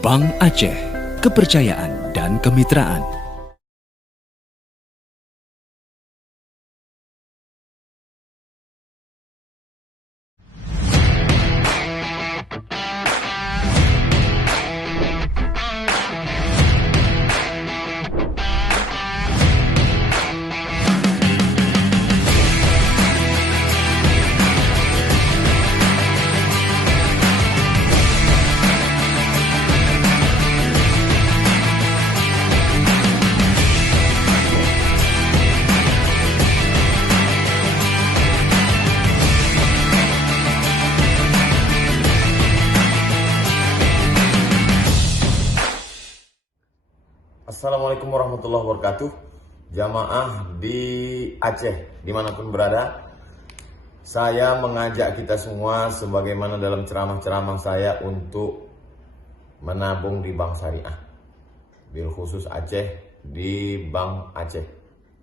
Bank Aceh, kepercayaan dan kemitraan. Assalamualaikum warahmatullahi wabarakatuh. Jamaah di Aceh, dimanapun berada, saya mengajak kita semua sebagaimana dalam ceramah-ceramah saya untuk menabung di Bank Syariah, bil khusus Aceh, di Bank Aceh,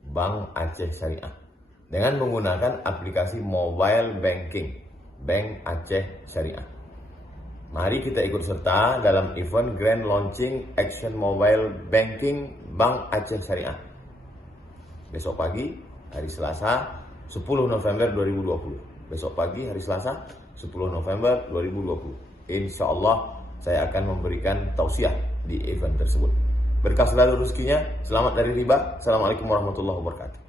Bank Aceh Syariah, dengan menggunakan aplikasi mobile banking Bank Aceh Syariah. Mari kita ikut serta dalam event Grand Launching Action Mobile Banking Bank Aceh Syariah besok pagi, hari Selasa 10 November 2020. Besok pagi, hari Selasa 10 November 2020. Insya Allah saya akan memberikan tausiah di event tersebut. Berkah selalu rezekinya, selamat dari riba. Assalamualaikum warahmatullahi wabarakatuh.